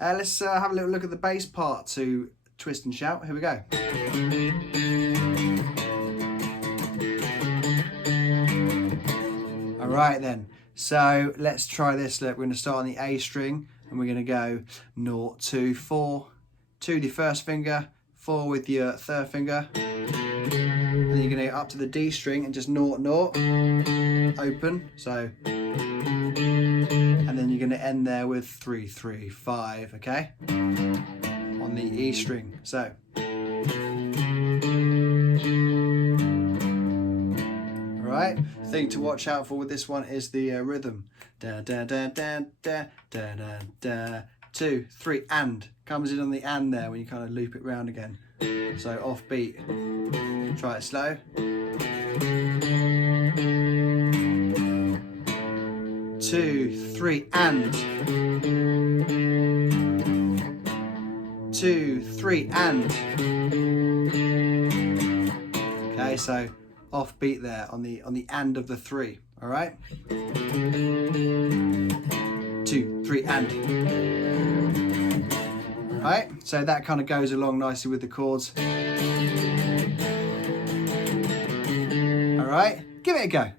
Let's have a little look at the bass part to Twist and Shout. Here we go. All right then, so let's try this. Look, we're going to start on the A string and we're going to go 0, 2, 4, 2 with your first finger, 4 with your third finger, and then you're going to go up to the D string and just 0, 0, open, so, and then you're going to end there with 3, 3, 5, okay, on the E string, so. Right, thing to watch out for with this one is the rhythm. Da da da da da da da da. 2, 3, and comes in on the and there when you kind of loop it round again. So off beat. Try it slow. 2, 3, and. 2, 3, and. Okay, so off beat there on the and of the 3. All right. 2, 3, and. All right. So that kind of goes along nicely with the chords. All right. Give it a go.